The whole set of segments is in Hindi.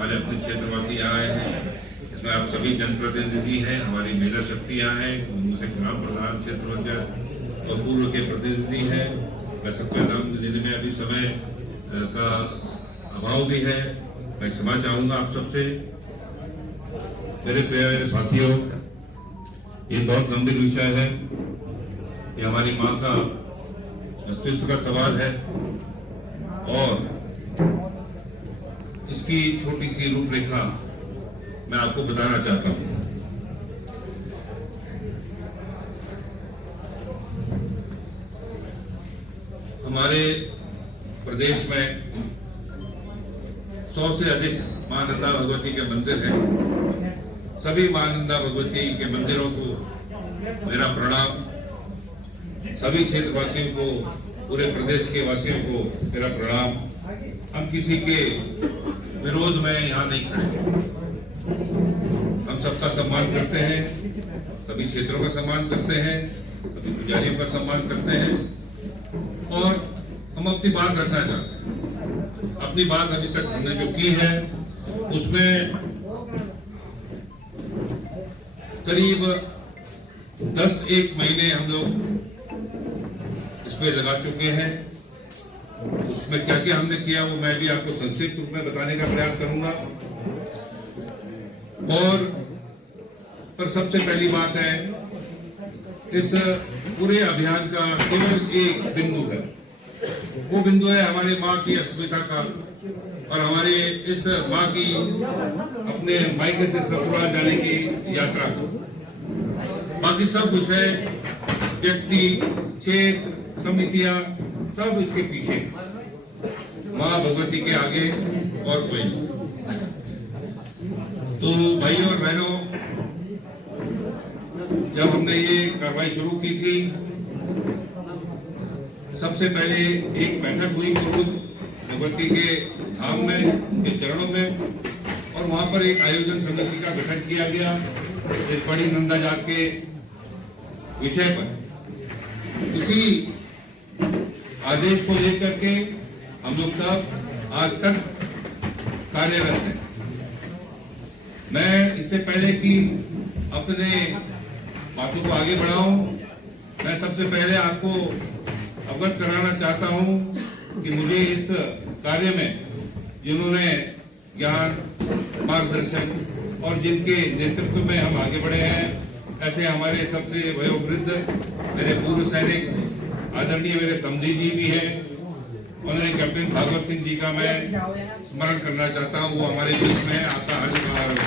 हमारे अपने क्षेत्रवासी यहाँ आए हैं, इसमें आप सभी जनप्रतिनिधि हैं, हमारी महिला शक्ति यहाँ है, उनमें से ग्राम प्रधान, क्षेत्र पंचायत और पूर्व के प्रतिनिधि हैं। मैं सबका नाम लेने में अभी समय का अभाव भी है, मैं क्षमा चाहूंगा आप सबसे। मेरे प्यारे साथियों, ये बहुत गंभीर विषय है, ये हमारी माँ का अस्तित्व का सवाल है और इसकी छोटी सी रूपरेखा मैं आपको बताना चाहता हूं। हमारे प्रदेश में 100 से अधिक मां नंदा भगवती के मंदिर हैं। सभी मां नंदा भगवती के मंदिरों को मेरा प्रणाम। सभी क्षेत्रवासियों को, पूरे प्रदेश के वासियों को मेरा प्रणाम। हम किसी के विरोध में यहाँ नहीं खड़े, हम सबका सम्मान करते हैं, सभी क्षेत्रों का सम्मान करते हैं, सभी पुजारियों का सम्मान करते हैं और हम अपनी बात रखना चाहते हैं। अपनी बात अभी तक हमने जो की है उसमें करीब 10-1 महीने हम लोग इस पे लगा चुके हैं। उसमें क्या क्या हमने किया वो मैं भी आपको संक्षिप्त रूप में बताने का प्रयास करूंगा। और पर सबसे पहली बात है, इस पूरे अभियान का केवल एक बिंदु है, वो बिंदु है हमारी माँ की अस्मिता का और हमारे इस माँ की अपने मायके से ससुराल जाने की यात्रा को। बाकी सब विषय, व्यक्ति, क्षेत्र, समितियां सब इसके पीछे, माँ भगवती के आगे और कोई नहीं। तो भाइयों और बहनों, जब हमने ये कार्रवाई शुरू की थी, सबसे पहले एक बैठक हुई पूर्व भगवती के धाम में, उनके चरणों में, और वहां पर एक आयोजन समिति का गठन किया गया इस बड़ी नंदा जात के विषय पर। उसी आदेश को लेकर के हम लोग सब आज तक कार्यरत हैं। मैं इससे पहले कि अपने बातों को आगे बढ़ाऊं, मैं सबसे पहले आपको अवगत कराना चाहता हूं कि मुझे इस कार्य में जिन्होंने ज्ञान, मार्गदर्शन और जिनके नेतृत्व में हम आगे बढ़े हैं, ऐसे हमारे सबसे वयोवृद्ध मेरे पूर्व सैनिक आदरणीय मेरे समधी जी भी हैं। उन्होंने कैप्टन भागवत सिंह जी का मैं स्मरण करना चाहता हूं, वो हमारे बीच में आपका हार्दिक स्वागत।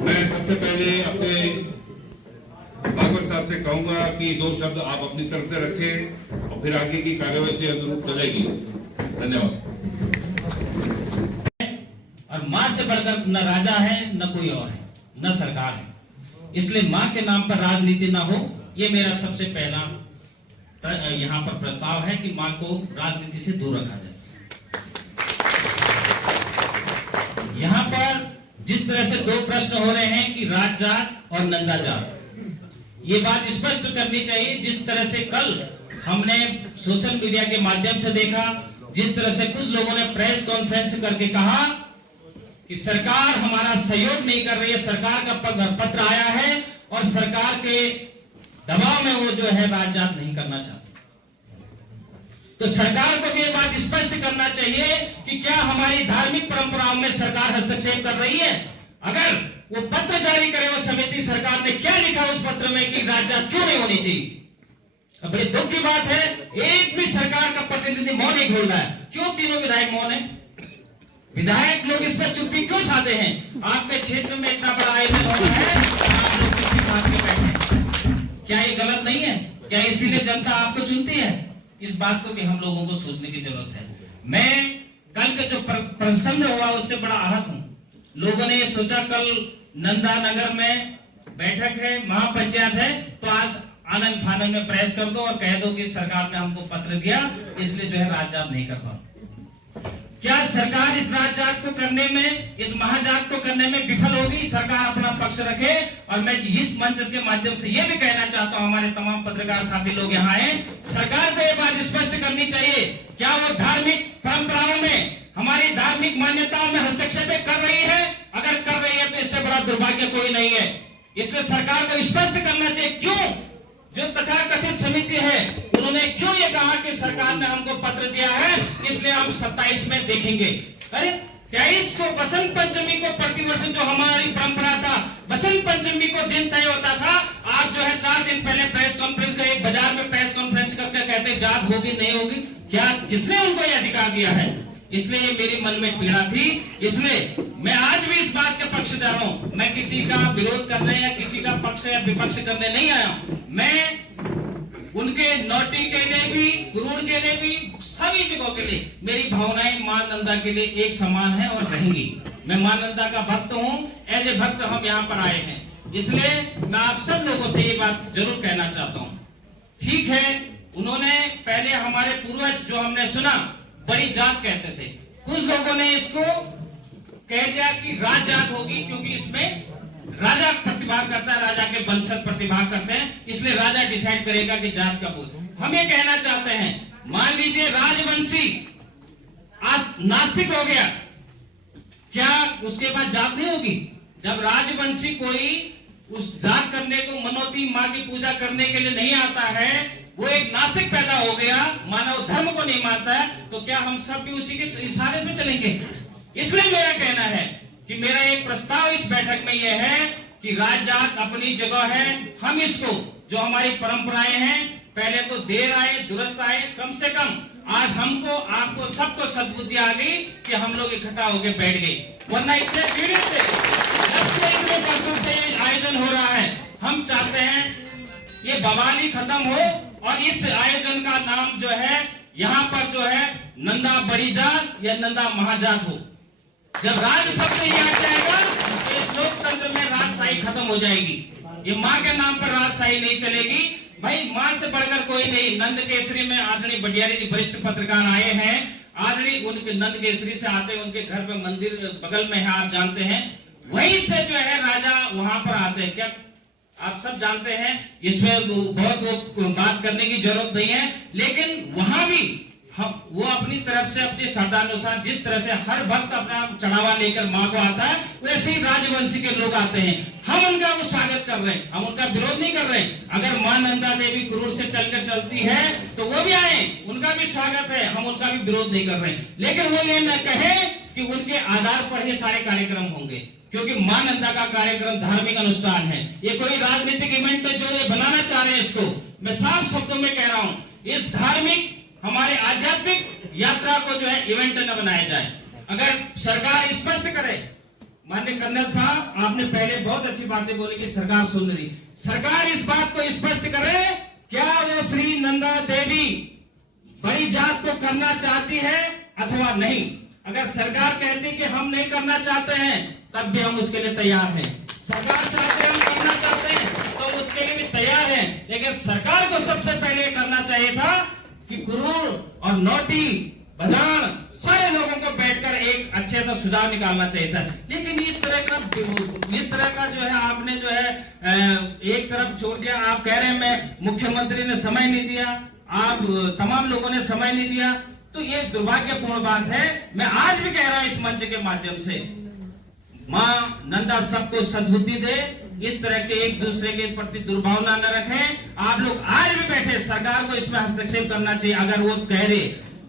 मैं सबसे पहले अपने भागवत साहब से कहूंगा कि 2 शब्द आप अपनी तरफ से रखें और फिर आगे की कार्यवाही से अनुरूप चलेगी। धन्यवाद। और माँ से बढ़कर न राजा है, न कोई और है, न सरकार है, इसलिए माँ के नाम पर राजनीति ना हो, ये मेरा सबसे पहला यहाँ पर प्रस्ताव है कि माँ को राजनीति से दूर रखा जाए। यहाँ पर जिस तरह से 2 प्रश्न हो रहे हैं कि राज जात और नंदा जात, ये बात स्पष्ट करनी चाहिए। जिस तरह से कल हमने सोशल मीडिया के माध्यम से देखा, जिस तरह से कुछ लोगों ने प्रेस कॉन्फ्रेंस करके कहा कि सरकार हमारा सहयोग नहीं कर रही है, सरकार का पत्र आया है और सरकार के दबाव में वो जो है राज जात नहीं करना चाहती, तो सरकार को भी ये बात स्पष्ट करना चाहिए कि क्या हमारी धार्मिक परंपराओं में सरकार हस्तक्षेप कर रही है। अगर वो पत्र जारी करे वो समिति, सरकार ने क्या लिखा उस पत्र में कि राज जात क्यों नहीं होनी चाहिए। अब बड़ी दुख की बात है, एक भी सरकार का प्रतिनिधि मौन नहीं खोल रहा है। क्यों तीनों विधायक मौन है? विधायक लोग इस पर चुप्पी क्यों साधे हैं? आपके क्षेत्र में इतना बड़ा आयोजन हो रहा है, आप लोग चुप्पी साध के बैठे। क्या ये गलत नहीं है? क्या इसीलिए जनता आपको चुनती है? इस बात को भी हम लोगों को सोचने की जरूरत है। मैं कल के जो प्रसंग हुआ उससे बड़ा आहत हूं। लोगों ने सोचा कल नंदा नगर में बैठक है, महापंचायत है, तो आज आनंद फानंद में प्रेस कर दो और कह दो कि सरकार ने हमको पत्र दिया इसलिए जो है राजजात नहीं कर पाओ। क्या सरकार इस राजजात को करने में, इस महाजात को करने में विफल होगी? सरकार अपना पक्ष रखे। और मैं इस मंच के माध्यम से यह भी कहना चाहता हूं, हमारे तमाम पत्रकार साथी लोग यहाँ आए, सरकार को यह बात स्पष्ट करनी चाहिए, क्या वो धार्मिक परंपराओं में हमारी धार्मिक मान्यताओं में हस्तक्षेप कर रही है। अगर कर रही है तो इससे बड़ा दुर्भाग्य कोई नहीं है। इसलिए सरकार को स्पष्ट करना चाहिए क्यों जो तथाकथित समिति है उन्होंने क्यों ये कहा कि सरकार ने हमको पत्र दिया है, इसलिए हम 27 में देखेंगे। अरे 23 को बसंत पंचमी को प्रतिवर्ष जो हमारी परंपरा था, बसंत पंचमी को दिन तय होता था। आज जो है 4 दिन पहले प्रेस कॉन्फ्रेंस का, एक बाजार में प्रेस कॉन्फ्रेंस करके कहते जात होगी नहीं होगी। क्या किसने उनको यह अधिकार दिया है? इसलिए मेरे मन में पीड़ा थी। इसलिए मैं आज भी इस बात के पक्षधर हूं। मैं किसी का विरोध करने या किसी का पक्ष या विपक्ष करने नहीं आया हूं। मैं उनके नौटी के लिए भी, गुरूर के लिए भी, सभी जगहों के लिए मेरी भावनाएं मां नंदा के लिए एक समान है और रहेंगी। मैं मां नंदा का भक्त हूं। एज ए भक्त हम यहाँ पर आए हैं। इसलिए मैं आप सब लोगों से ये बात जरूर कहना चाहता हूं। ठीक है, उन्होंने पहले हमारे पूर्वज जो हमने सुना बड़ी जात कहते थे, कुछ लोगों ने इसको कह दिया कि राज जात होगी क्योंकि इसमें राजा प्रतिभाग करता है, राजा के वंशज प्रतिभाग करते हैं, इसलिए राजा डिसाइड करेगा कि जात कब होगी। हम ये कहना चाहते हैं, मान लीजिए राजवंशी आज नास्तिक हो गया, क्या उसके बाद जात नहीं होगी? जब राजवंशी कोई उस जात करने को, मनोती माँ की पूजा करने के लिए नहीं आता है, वो एक नास्तिक पैदा हो गया, मानव धर्म को नहीं मानता है, तो क्या हम सब भी उसी के इशारे पे चलेंगे? इसलिए मेरा कहना है कि मेरा एक प्रस्ताव इस बैठक में यह है कि राज जात अपनी जगह है। हम इसको जो हमारी परंपराएं हैं, पहले तो देर आए दुरुस्त आए, कम से कम आज हमको आपको सबको सद्बुद्धि आ गई कि हम लोग इकट्ठा होकर बैठ गए। वरना इतने पीड़ित से जब से इतने वर्षों से आयोजन हो रहा है, हम चाहते हैं ये बवाली खत्म हो और इस आयोजन का नाम जो है यहाँ पर जो है नंदा बड़ी जात या नंदा महाजात हो। जब राज शब्द ये आ जाएगा तो इस लोकतंत्र में राजशाही खत्म हो जाएगी। ये माँ के नाम पर राजशाही नहीं चलेगी। भाई माँ से बढ़कर कोई नहीं। नंद केसरी में आदरणीय बडियारी जी वरिष्ठ पत्रकार आए हैं। आदरणीय उनके नंद केसरी से आते हैं, उनके घर पे मंदिर बगल में है, आप जानते हैं। वहीं से जो है राजा वहां पर आते हैं। क्या आप सब जानते हैं, इसमें बहुत बात करने की जरूरत नहीं है। लेकिन वहां भी वो अपनी तरफ से अपनी श्रद्धानुसार जिस तरह से हर भक्त अपना चढ़ावा लेकर मां को आता है, वैसे ही राजवंशी के लोग आते हैं। हम उनका वो स्वागत कर रहे हैं, हम उनका विरोध नहीं कर रहे हैं। अगर मां नंदा देवी क्रूर से चलकर चलती है तो वो भी आए, उनका भी स्वागत है, हम उनका भी विरोध नहीं कर रहे हैं। लेकिन वो ये न कहे कि उनके आधार पर ये सारे कार्यक्रम होंगे, क्योंकि मां नंदा का कार्यक्रम धार्मिक अनुष्ठान है। ये कोई राजनीतिक इवेंट है जो ये बनाना चाह रहे हैं। इसको मैं साफ शब्दों में कह रहा हूं, इस धार्मिक हमारे आध्यात्मिक यात्रा को जो है इवेंट न बनाया जाए। अगर सरकार स्पष्ट करे, माननीय कर्नल साहब आपने पहले बहुत अच्छी बातें बोली कि सरकार सुन रही, सरकार इस बात को स्पष्ट करे, क्या वो श्री नंदा देवी बड़ी जात को करना चाहती है अथवा नहीं। अगर सरकार कहती कि हम नहीं करना चाहते हैं, तब भी हम उसके लिए तैयार हैं। सरकार चाहते हैं हम करना चाहते हैं तो उसके लिए भी तैयार हैं। लेकिन सरकार को सबसे पहले करना चाहिए था कि क्रूर और नौटी बदान सारे लोगों को बैठकर एक अच्छे सा सुझाव निकालना चाहिए था। लेकिन इस तरह का जो है आपने जो है एक तरफ छोड़ दिया। आप कह रहे हैं मैं मुख्यमंत्री ने समय नहीं दिया, आप तमाम लोगों ने समय नहीं दिया, तो ये दुर्भाग्यपूर्ण बात है। मैं आज भी कह रहा हूं इस मंच के माध्यम से, मां नंदा सबको सद्बुद्धि दे, इस तरह के एक दूसरे के प्रति दुर्भावना न रखें। आप लोग आज भी बैठे, सरकार को इसमें हस्तक्षेप करना चाहिए अगर वो कह रहे,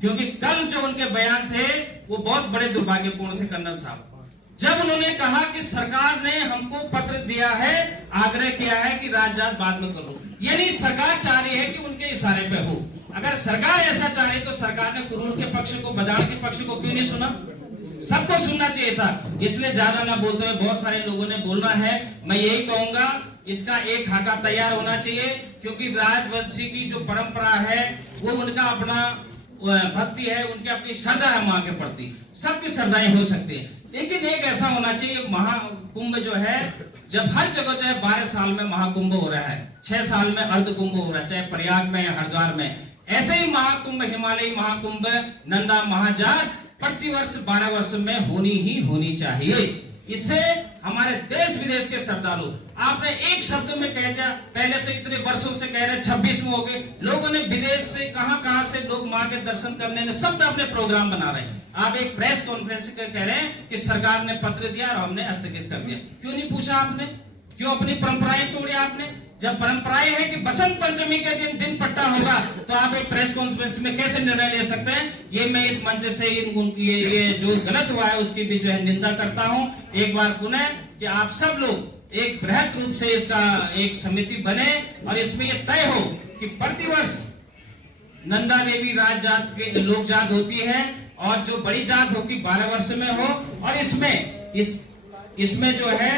क्योंकि कल जो उनके बयान थे वो बहुत बड़े दुर्भाग्यपूर्ण थे कर्नल साहब। जब उन्होंने कहा कि सरकार ने हमको पत्र दिया है, आग्रह किया है कि राजजात बाद में करो, यानी सरकार चाह रही है कि उनके इशारे पे हो। अगर सरकार ऐसा चाह रही तो सरकार ने कुरूर के पक्ष को, बदान के पक्ष को क्यों नहीं सुना? सबको सुनना चाहिए था। इसलिए ज्यादा ना बोलते हुए बहुत सारे लोगों ने बोलना है। मैं यही कहूंगा, इसका एक खाका तैयार होना चाहिए, क्योंकि राजवंशी की जो परंपरा है वो उनका अपना भक्ति है, उनकी अपनी श्रद्धा है मां के प्रति। सबकी श्रद्धाएं हो सकती है, लेकिन एक ऐसा होना चाहिए, महाकुंभ जो है, जब हर जगह जो है 12 साल में महाकुंभ हो रहा है, 6 साल में अर्ध कुंभ हो रहा है, चाहे प्रयाग में या हरिद्वार में, ऐसे ही महाकुंभ, हिमालयी महाकुंभ नंदा महाजात प्रतिवर्ष 12 वर्ष में होनी ही होनी चाहिए। इससे हमारे देश विदेश के श्रद्धालु, आपने एक शब्द में कह दिया, पहले से इतने वर्षों से कह रहे 26 में हो गए, लोगों ने विदेश से कहां से लोग मां के दर्शन करने ने सब अपने प्रोग्राम बना रहे हैं। आप एक प्रेस कॉन्फ्रेंस कर कह रहे हैं कि सरकार ने पत्र दिया और हमने स्थगित कर दिया। क्यों नहीं पूछा आपने? क्यों अपनी परंपराएं तोड़ी आपने? जब परंपराएं है कि बसंत पंचमी के दिन पट्टा होगा, तो आप एक प्रेस कॉन्फ्रेंस में कैसे निर्णय ले सकते हैं? ये मैं इस मंच से ये जो गलत हुआ है उसकी भी जो है निंदा करता हूं। एक बार पुनः कि आप सब लोग एक बृहद रूप से इसका एक समिति बने और इसमें ये तय हो कि प्रतिवर्ष नंदा देवी राज जात के लोक जात होती है और जो बड़ी जात होगी 12 वर्ष में हो, और इसमें जो है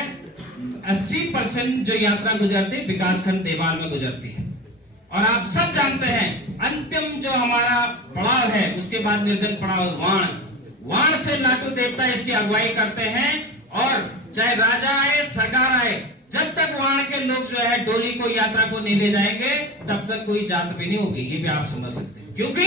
80% जो यात्रा गुजरती विकासखंड देवाल में गुजरती है। और आप सब जानते हैं अंतिम जो हमारा पड़ाव है उसके बाद निर्जन पड़ाव वाण से लाटू देवता इसकी अगुवाई करते हैं। और चाहे राजा आए सरकार आए, जब तक वहां के लोग जो है डोली को यात्रा को नहीं ले जाएंगे तब तक कोई जात भी नहीं होगी। ये भी आप समझ सकते हैं, क्योंकि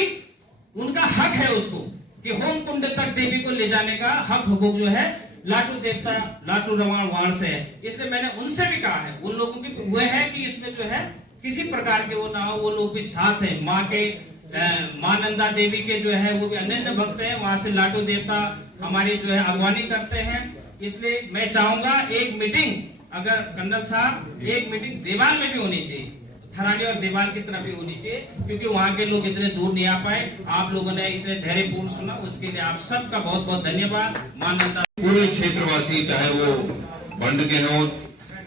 उनका हक है उसको कि होम कुंड तक देवी को ले जाने का हक हुकूक जो है लाटू देवता लाटू रवान वाण से है। इसलिए मैंने उनसे भी कहा है, उन लोगों की वो है कि इसमें जो है किसी प्रकार के वो ना हो, वो लोग भी साथ हैं। माँ के मां नंदा देवी के जो है वो भी अनन्य भक्त हैं, वहां से लाटू देवता हमारी जो है अगवानी करते हैं। इसलिए मैं चाहूंगा एक मीटिंग, अगर कंडल साहब एक मीटिंग देवाल में भी होनी चाहिए, थराली और देवाल की तरफ भी होनी चाहिए, क्योंकि वहां के लोग इतने दूर नहीं आ पाए। आप लोगों ने इतने धैर्यपूर्ण सुना, उसके लिए आप सबका बहुत बहुत धन्यवाद। मानवता पूरे क्षेत्रवासी, चाहे वो बंड के हों,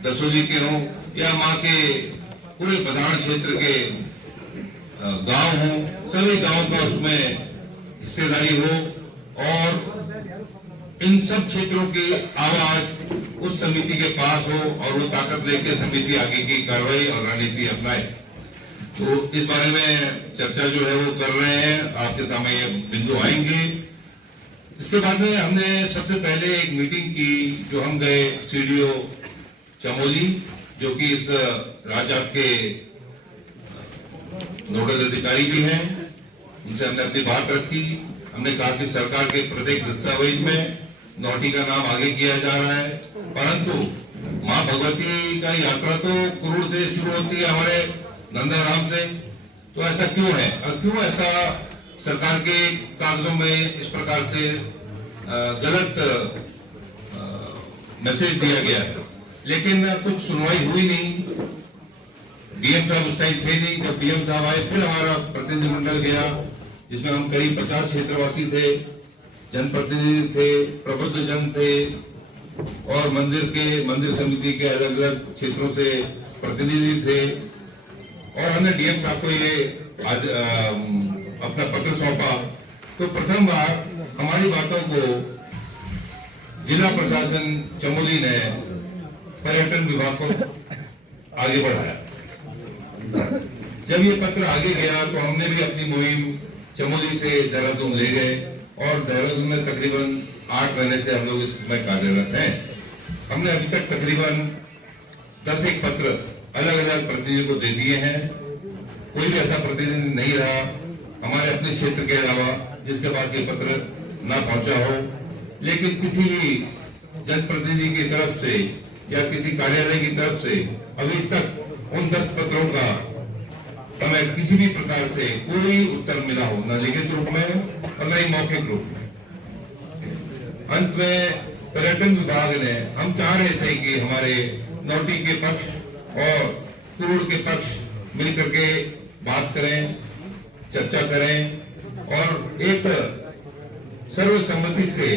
दसोली के हों या माँ के पूरे बधान क्षेत्र के गांव हों, सभी गांव का उसमें हिस्सेदारी हो और इन सब क्षेत्रों की आवाज उस समिति के पास हो और वो ताकत लेकर समिति आगे की कार्रवाई और रणनीति अपनाए। तो इस बारे में चर्चा जो है वो कर रहे हैं, आपके सामने ये बिंदु आएंगे। इसके बाद में हमने सबसे पहले एक मीटिंग की, जो हम गए सीडीओ चमोली, जो कि इस राज्य के नोडल अधिकारी भी हैं, उनसे हमने अपनी बात रखी। हमने कहा कि सरकार के प्रत्येक दस्तावेज में नौटी का नाम आगे किया जा रहा है, परंतु मां भगवती का यात्रा तो कुरुड़ से शुरू होती है, हमारे नंदाराम से। तो ऐसा क्यों है और क्यों ऐसा सरकार के कागजों में इस प्रकार से गलत मैसेज दिया गया है? लेकिन कुछ सुनवाई हुई नहीं। डीएम साहब उस टाइम थे नहीं। जब डीएम साहब आए फिर हमारा प्रतिनिधिमंडल गया, जिसमें हम करीब 50 क्षेत्रवासी थे, जनप्रतिनिधि थे, प्रबुद्ध जन थे और मंदिर समिति के अलग अलग क्षेत्रों से प्रतिनिधि थे। और हमने डीएम साहब को ये आज अपना पत्र सौंपा। तो प्रथम बार हमारी बातों को जिला प्रशासन चमोली ने पर्यटन विभाग को आगे बढ़ाया। जब ये पत्र आगे गया तो हमने भी अपनी मुहिम चमोली से देहरादून ले गए और देहरादून में तकरीबन 8 महीने से हम लोग इसमें कार्यरत हैं। हमने अभी तक तकरीबन 10 एक पत्र अलग अलग प्रतिनिधियों को दे दिए हैं। कोई भी ऐसा प्रतिनिधि नहीं रहा हमारे अपने क्षेत्र के अलावा जिसके पास ये पत्र ना पहुंचा हो। लेकिन किसी भी जनप्रतिनिधि की तरफ से या किसी कार्यालय की तरफ से अभी तक उन 10 पत्रों का हमें किसी भी प्रकार से कोई उत्तर मिला हो, न लिखित रूप में और न ही मौखिक रूप में। अंत में पर्यटन विभाग ने, हम चाह रहे थे कि हमारे नौटी के पक्ष और कुरुड़ के पक्ष मिलकर के बात करें, चर्चा करें और एक सर्वसम्मति से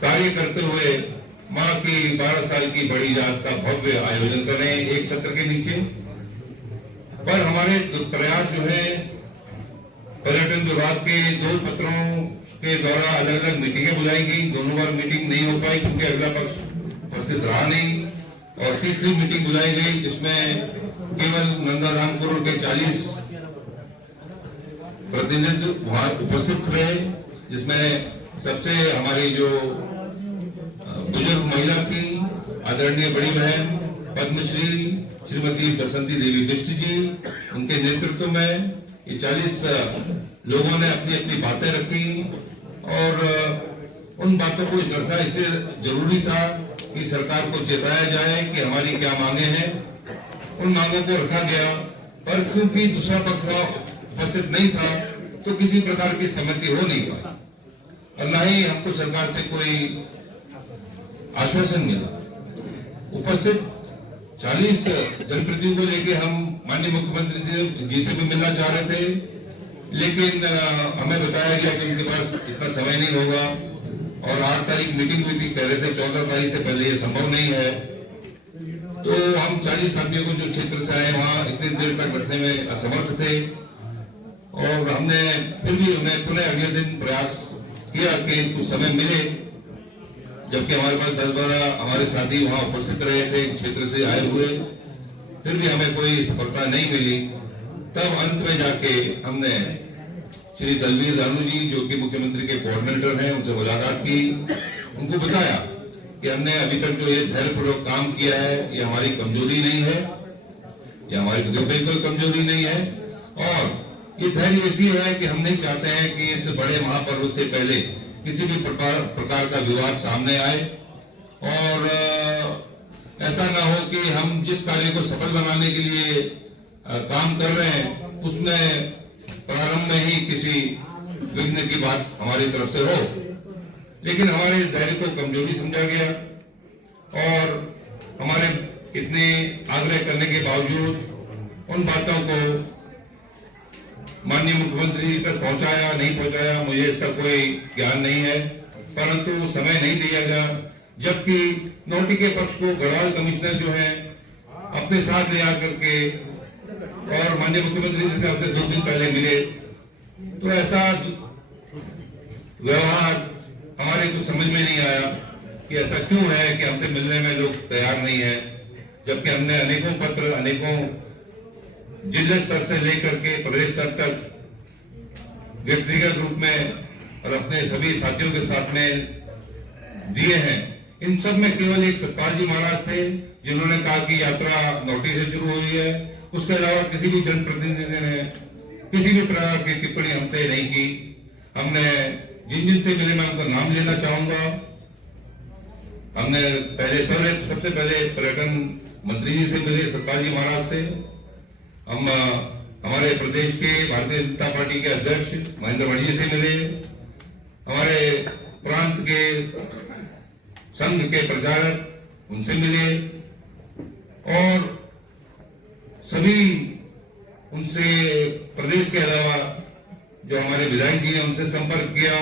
कार्य करते हुए माँ की 12 साल की बड़ी जात का भव्य आयोजन करें एक छत्र के नीचे। पर हमारे प्रयास जो है पर्यटन विभाग के 2 पत्रों के द्वारा अलग अलग मीटिंगें बुलाई गई। दोनों बार मीटिंग नहीं हो पाई क्योंकि अगला पक्ष उपस्थित रहा नहीं। और तीसरी मीटिंग बुलाई गई जिसमें केवल नंदाराम कुरुड़ के 40 प्रतिनिधि वहां उपस्थित रहे, जिसमें सबसे हमारी जो बुजुर्ग महिला थी, आदरणीय बड़ी बहन पद्मश्री श्रीमती बसंती देवी बिष्ट जी, उनके नेतृत्व में ये 40 लोगों ने अपनी अपनी बातें रखी। और उन बातों को रखना इसलिए जरूरी था कि सरकार को चेताया जाए कि हमारी क्या मांगे हैं। उन मांगों को रखा गया, पर क्योंकि दूसरा पक्ष उपस्थित नहीं था तो किसी प्रकार की सहमति हो नहीं पाई और न ही हमको सरकार से कोई आश्वासन मिला। उपस्थित 40 जनप्रतिनिधियों को लेके हम माननीय मुख्यमंत्री जी से भी मिलना चाह रहे थे, लेकिन हमें बताया गया कि उनके पास इतना समय नहीं होगा और 8 तारीख मीटिंग हुई थी, कह रहे थे 14 तारीख से पहले ये संभव नहीं है। तो हम 40 साथियों को जो क्षेत्र से आए वहां इतनी देर तक रखने में असमर्थ थे और हमने फिर भी उन्हें पुनः अगले दिन प्रयास किया कि कुछ समय मिले, जबकि हमारे पास 10-12 हमारे साथी वहां उपस्थित रहे थे क्षेत्र से आए हुए, फिर भी हमें कोई सफलता नहीं मिली। तब अंत में जाके हमने श्री दलवीर दानू जी जो कि मुख्यमंत्री के कोऑर्डिनेटर हैं उनसे मुलाकात की, उनको बताया कि हमने अभी तक जो ये धैर्यपूर्वक काम किया है ये हमारी कमजोरी नहीं है, ये हमारी बिल्कुल कमजोरी नहीं है और ये धैर्य इसलिए है कि हम नहीं चाहते हैं कि इस बड़े महापर्व से पहले किसी भी प्रकार का विवाद सामने आए और ऐसा ना हो कि हम जिस कार्य को सफल बनाने के लिए काम कर रहे हैं उसमें प्रारंभ में ही किसी विघ्न की बात हमारी तरफ से हो। लेकिन हमारे इस धैर्य को कमजोरी समझा गया और हमारे इतने आग्रह करने के बावजूद उन बातों को माननीय मुख्यमंत्री जी तक पहुंचाया नहीं पहुंचाया मुझे इसका कोई ज्ञान नहीं है, परंतु समय नहीं दिया गया। जबकि नौटी के पक्ष को गढ़वाल कमिश्नर जो है अपने साथ ले आकर के और माननीय मुख्यमंत्री जी से हमसे 2 दिन पहले मिले, तो ऐसा व्यवहार हमारे कुछ समझ में नहीं आया कि ऐसा क्यों है कि हमसे मिलने में लोग तैयार नहीं है, जबकि हमने अनेकों पत्र अनेकों जिला स्तर से लेकर के प्रदेश स्तर तक व्यक्तिगत रूप में और अपने सभी साथियों के साथ में दिए हैं। इन सब में केवल एक सतपाल जी महाराज थे जिन्होंने कहा कि यात्रा नौटी से शुरू हुई है, उसके अलावा किसी भी जनप्रतिनिधि ने किसी भी प्रकार की टिप्पणी हमसे नहीं की। हमने जिन जिन से मिले मैं उनका नाम लेना चाहूंगा। हमने सबसे पहले पर्यटन मंत्री जी से मिले, सतपाल जी महाराज से। हम हमारे प्रदेश के भारतीय जनता पार्टी के अध्यक्ष महेंद्र मणि जी से मिले, हमारे प्रांत के संघ के प्रचारक उनसे मिले और सभी उनसे प्रदेश के अलावा जो हमारे विधायक जी हैं उनसे संपर्क किया।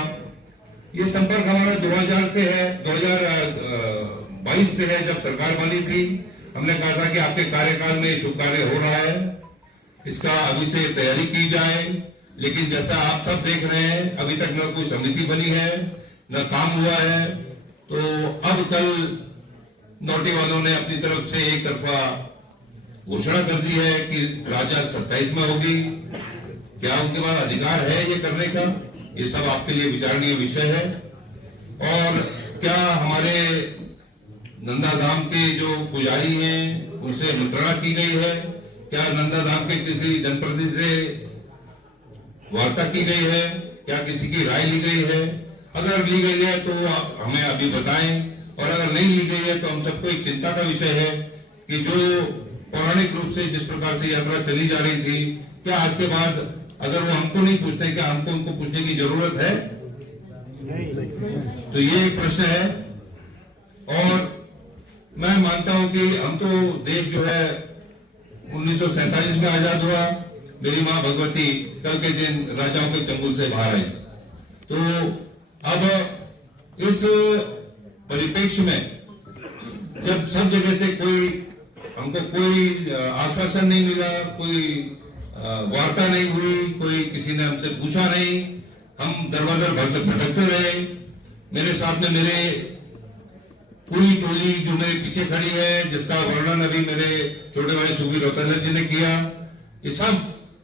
ये संपर्क हमारा 2000 से है, 2022 से है, जब सरकार बनी थी। हमने कहा था कि आपके कार्यकाल में शुभ कार्य हो रहा है, इसका अभी से तैयारी की जाए, लेकिन जैसा आप सब देख रहे हैं अभी तक न कोई समिति बनी है न काम हुआ है। तो अब कल नौटी वालों ने अपनी तरफ से एक तरफा घोषणा कर दी है कि राजधानी 27 में होगी। क्या उनके पास अधिकार है ये करने का? ये सब आपके लिए विचारणीय विषय है। और क्या हमारे नंदाधाम के जो पुजारी हैं उनसे मंत्रणा की गई है? क्या नंदाधाम के किसी जनप्रतिनिधि से वार्ता की गई है? क्या किसी की राय ली गई है? अगर ली गई है तो हमें अभी बताएं, और अगर नहीं ली गई है तो हम सबको एक चिंता का विषय है कि जो पौराणिक रूप से जिस प्रकार से यात्रा चली जा रही थी, क्या आज के बाद अगर वो हमको नहीं पूछते, क्या हमको उनको पूछने की जरूरत है? तो ये एक प्रश्न है। और मैं मानता हूं कि हम तो देश जो है 1947 में आजाद हुआ, मेरी मां भगवती कल के दिन राजाओं के चंगुल से बाहर आई। तो अब इस परिप्रेक्ष्य में जब सब जगह से हमको कोई आश्वासन नहीं मिला, कोई वार्ता नहीं हुई, कोई किसी ने हमसे पूछा नहीं, हम दरवाजा भटकते रहे। मेरे साथ में मेरे पूरी टोली जो मेरे पीछे खड़ी है, जिसका वर्णन अभी मेरे छोटे भाई सुखबीर रौतेला जी ने किया, ये सब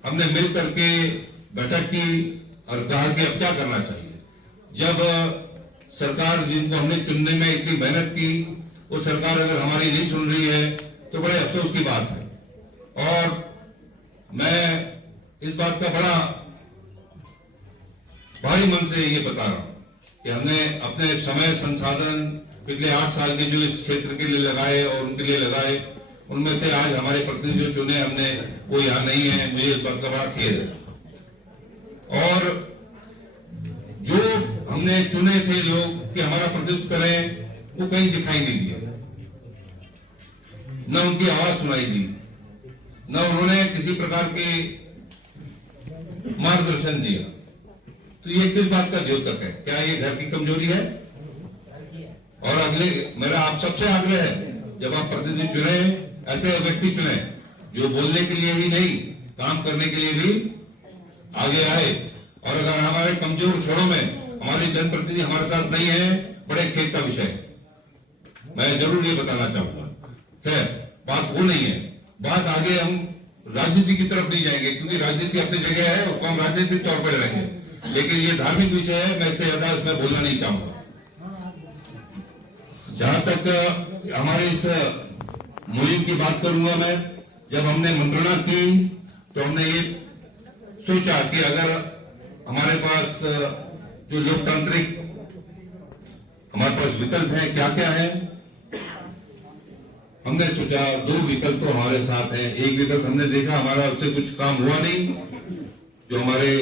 हमने मिल करके बैठक की और कहा कि अब क्या करना चाहिए। जब सरकार जिनको हमने चुनने में इतनी मेहनत की, वो सरकार अगर हमारी नहीं सुन रही है तो बड़े अफसोस की बात है। और मैं इस बात का बड़ा भारी मन से ये बता रहा हूं कि हमने अपने समय संसाधन पिछले 8 साल के जो इस क्षेत्र के लिए लगाए और उनके लिए लगाए, उनमें से आज हमारे प्रतिनिधि जो चुने हमने वो यहाँ नहीं है, मुझे इस बात का बड़ा खेद है। और जो हमने चुने थे लोग कि हमारा प्रतिनिधित्व करें, वो कहीं दिखाई नहीं दिया, न उनकी आवाज सुनाई दी, न उन्होंने किसी प्रकार के मार्गदर्शन दिया। तो ये किस बात का द्योतक है? क्या ये घर की कमजोरी है? और अगले मेरा आप सबसे आग्रह है, जब आप प्रतिनिधि चुने, ऐसे व्यक्ति चुने जो बोलने के लिए ही नहीं, काम करने के लिए भी आगे आए। और अगर हमारे कमजोर क्षणों में हमारे जनप्रतिनिधि हमारे साथ नहीं है, बड़े खेद का विषय है। मैं जरूर ये बताना चाहूंगा। खैर, बात वो नहीं है, बात आगे हम राजनीति की तरफ नहीं जाएंगे, क्योंकि राजनीति अपनी जगह है, उसको हम राजनीतिक तौर पर लड़ेंगे। लेकिन ये धार्मिक विषय है, मैं इससे ज्यादा इसमें बोलना नहीं चाहूंगा। जहां तक हमारे इस मुहिम की बात करूंगा मैं, जब हमने मंत्रणा की तो हमने ये सोचा कि अगर हमारे पास जो लोकतांत्रिक हमारे पास विकल्प हैं, क्या क्या है, हमने सोचा 2 विकल्प तो हमारे साथ हैं। एक विकल्प हमने देखा, हमारा उससे कुछ काम हुआ नहीं, जो हमारे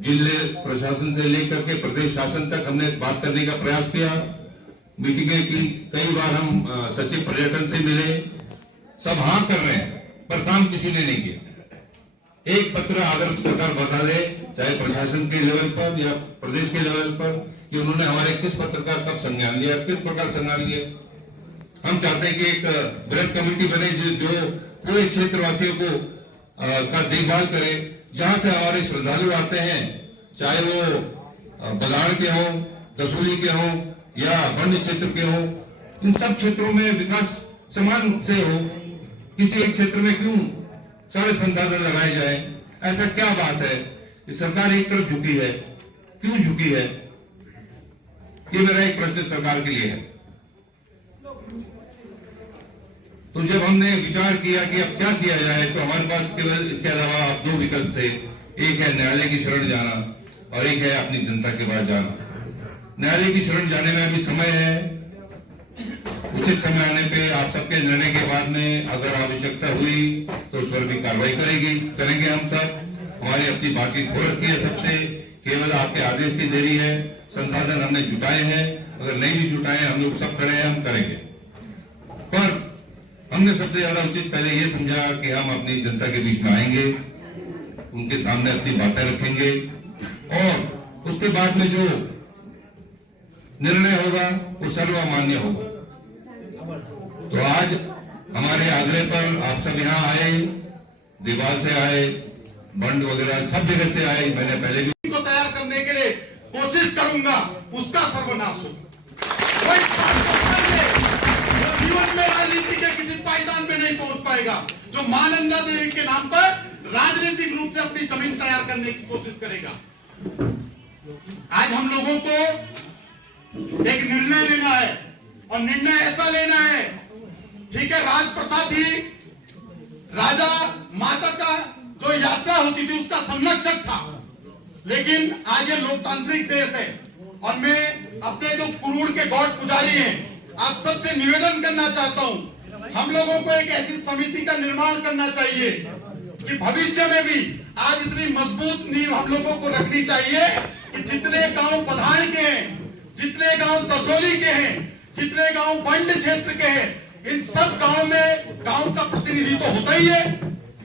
जिले प्रशासन से लेकर के प्रदेश शासन तक हमने बात करने का प्रयास किया, मीटिंगें की, कई बार हम सचिव पर्यटन से मिले, सब हाँ कर रहे हैं, पर काम किसी ने नहीं किया। एक पत्र अगर सरकार बता दे, चाहे प्रशासन के लेवल पर या प्रदेश के लेवल पर, कि उन्होंने हमारे किस पत्र का कब संज्ञान लिया, किस प्रकार संज्ञान लिया। हम चाहते हैं कि एक बृहद कमेटी बने जो पूरे क्षेत्रवासियों को का देखभाल करे, जहां से हमारे श्रद्धालु आते हैं, चाहे वो बदाड़ के हों, दसूली के हों या वन क्षेत्र के हों, इन सब क्षेत्रों में विकास समान से हो। किसी एक क्षेत्र में क्यों सारे संसाधन लगाए जाए? ऐसा क्या बात है कि सरकार एक तरफ झुकी है? क्यों झुकी है? ये मेरा एक प्रश्न सरकार के लिए है। तो जब हमने विचार किया कि अब क्या किया जाए, तो हमारे पास केवल इसके अलावा अब 2 विकल्प थे। एक है न्यायालय की शरण जाना और एक है अपनी जनता के पास जाना। न्यायालय की शरण जाने में अभी समय है, उचित समय आने पे आप सबके निर्णय के बाद में अगर आवश्यकता हुई तो उस पर भी कार्रवाई करेंगे हम सब। हमारी अपनी बातचीत हो रखी है सबसे, केवल आपके आदेश की देरी है। संसाधन हमने जुटाए हैं, अगर नहीं भी जुटाए, हम लोग सब खड़े हैं, हम करेंगे। पर हमने सबसे ज्यादा उचित पहले ये समझा कि हम अपनी जनता के बीच में आएंगे, उनके सामने अपनी बातें रखेंगे और उसके बाद में जो निर्णय होगा वो सर्वमान्य होगा। तो आज हमारे आग्रह पर आप सब यहाँ आए, देवाल से आए, बंड वगैरह सब जगह से आए। मैंने पहले भी को तैयार करने के लिए कोशिश करूंगा, उसका सर्वनाश होगा। जीवन में राजनीति के किसी पायदान पे नहीं पहुंच पाएगा जो मां नंदा देवी के नाम पर राजनीतिक रूप से अपनी जमीन तैयार करने की कोशिश करेगा। आज हम लोगों को एक निर्णय लेना है और निर्णय ऐसा लेना है, ठीक है, राज प्रथा थी, राजा माता का जो यात्रा होती थी उसका संरक्षक था, लेकिन आज ये लोकतांत्रिक देश है और मैं अपने जो कुरूड़ के गॉड पुजारी हैं आप सबसे निवेदन करना चाहता हूं, हम लोगों को एक ऐसी समिति का निर्माण करना चाहिए कि भविष्य में भी आज इतनी मजबूत नींव हम लोगों को रखनी चाहिए कि जितने गांव बधाई के हैं, जितने गांव दसोली के हैं, जितने गांव बंड क्षेत्र के हैं, इन सब गांव में गांव का प्रतिनिधि तो होता ही है,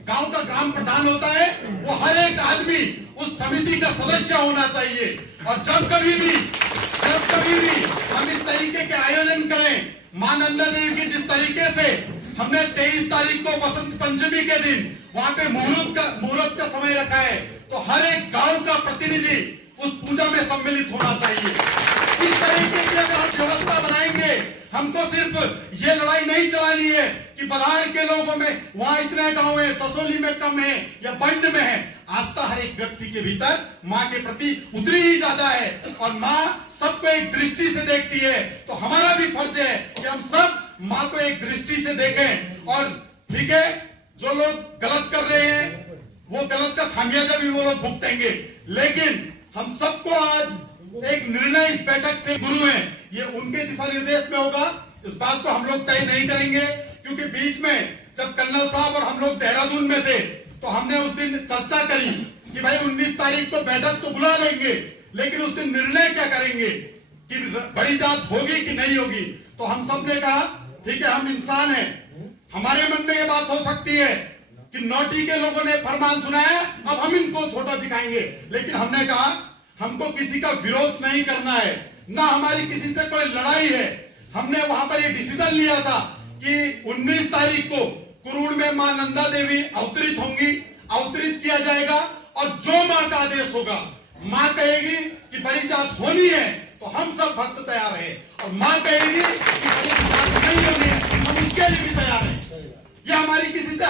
गांव का ग्राम प्रधान होता है, वो हर एक आदमी उस समिति का सदस्य होना चाहिए। और जब कभी भी हम इस तरीके के आयोजन करें, मां नंदा देवी की जिस तरीके से हमने 23 तारीख को बसंत पंचमी के दिन वहां पे मुहूर्त का समय रखा है, तो हर एक गांव का प्रतिनिधि उस पूजा में सम्मिलित होना चाहिए। इस तरीके की अगर हम व्यवस्था बनाएंगे, हमको सिर्फ ये लड़ाई नहीं चलानी है कि बधाड़ के लोगों में वहां इतने गांव है, तसोली में कम है या बंड में है। आस्था हर एक व्यक्ति के भीतर मां के प्रति उतनी ही ज्यादा है और मां सबको एक दृष्टि से देखती है। तो हमारा भी फर्ज है कि हम सब मां को एक दृष्टि से देखें। और ठीक है, जो लोग गलत कर रहे हैं वो गलत का खामियाजा भी वो लोग भुगतेंगे, लेकिन हम सबको आज एक निर्णय इस बैठक से गुरु है, ये उनके दिशा निर्देश में होगा। इस बात को हम लोग तय नहीं करेंगे, क्योंकि बीच में जब कर्नल साहब और हम लोग देहरादून में थे तो हमने उस दिन चर्चा करी कि भाई 19 तारीख को बैठक तो बुला लेंगे, लेकिन उस दिन निर्णय क्या करेंगे कि बड़ी जात होगी कि नहीं होगी। तो हम सब ने कहा ठीक है, हम इंसान हैं, हमारे मन में ये बात हो सकती है कि नौटी के लोगों ने फरमान सुनाया, अब हम इनको छोटा दिखाएंगे। लेकिन हमने कहा हमको किसी का विरोध नहीं करना है, ना हमारी किसी से कोई लड़ाई है। हमने वहां पर ये डिसीजन लिया था कि 19 तारीख को कुरूड़ में मां नंदा देवी अवतरित होंगी, अवतरित किया जाएगा, और जो मां का आदेश होगा, मां कहेगी कि बड़ी जात होनी है तो हम सब भक्त तैयार हैं, और मां कहेगी कि बड़ी जात नहीं होनी है, हम उसके लिए भी तैयार हैं। ये हमारी किसी से